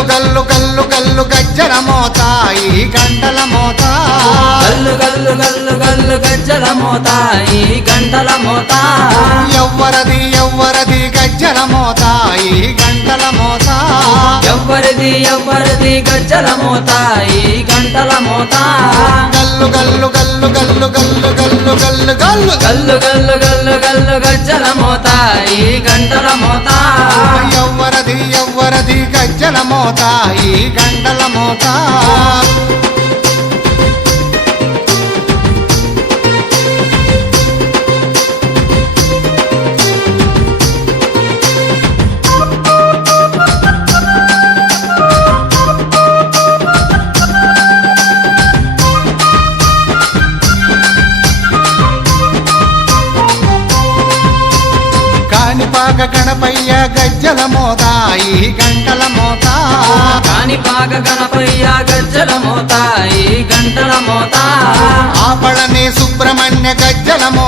గల్లు గల్లు గల్లు గల్లు గజ్జల మోత ఈ గంటల మోత గల్లు గల్లు గల్లు గల్లు గజ్జల మోత ఈ గంటల మోత ఎవ్వరది ఎవ్వరది గజ్జల మోత ఈ గంటల మోత ఎవ్వరిది ఎవ్వరిది గజ్జల మోత ఈ గంటల మోత గల్లు గల్లు గల్లు గల్లు గల్లు గల్లు గల్లు గల్లు గల్లు గల్లు గల్లు గల్లు గజ్జల మోత ఈ గంటల మోత ఎవ్వరది ఎవ్వరది గజ్జల మోత ఈ గంటల మోత కాణిపాక గణపయ్య గజ్జల మోత ఈ గంటల మోత కాణిపాక గణపయ్య గజ్జల మోత ఈ గంటల మోత ఆపళని సుబ్రహ్మణ్య గజ్జల మోత